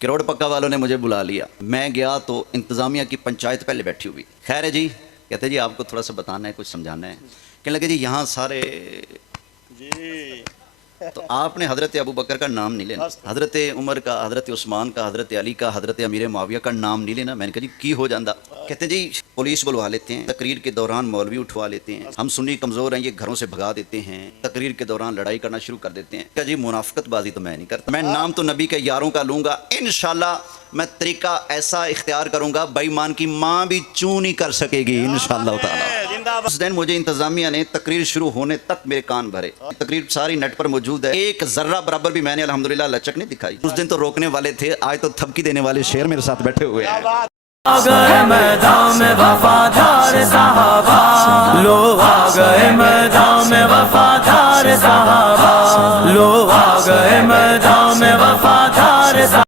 करोड़ पक्का वालों ने मुझे बुला लिया। मैं गया तो इंतज़ामिया की पंचायत पहले बैठी हुई। खैर है जी, कहते जी आपको थोड़ा सा बताना है, कुछ समझाना है। कहने लगे जी यहाँ सारे जी तो आपने हज़रत अबू बकर का नाम नहीं लेना, हज़रत उमर का, हज़रत उस्मान का, हज़रत अली का, हज़रत अमीर मुआविया का नाम नहीं लेना। मैंने कहा जी की हो जाता। कहते जी पुलिस बुलवा लेते हैं, तकरीर के दौरान मौलवी उठवा लेते हैं, हम सुन्नी कमज़ोर हैं, ये घरों से भगा देते हैं, तकरीर के दौरान लड़ाई करना शुरू कर देते हैं। क्या जी मुनाफिकतबाजी तो मैं नहीं करता, मैं नाम तो नबी के यारों का लूँगा। इंशाल्लाह मैं तरीका ऐसा इख्तियार करूँगा बेईमान की माँ भी चू नहीं कर सकेगी इंशाल्लाह ताला। उस दिन मुझे इंतज़ामिया ने तकरीर शुरू होने तक मेरे कान भरे। तकरीर सारी नेट पर मौजूद है, एक जर्रा बराबर भी मैंने अल्हम्दुलिल्लाह लचक नहीं दिखाई। उस दिन तो रोकने वाले थे, आज तो थपकी देने वाले शेर मेरे साथ बैठे हुए हैं। आ गए मैदान में वफादार साहबा, लो आ गए मैदान में वफादार साहबा, लो आ गए मैदान में वफादार।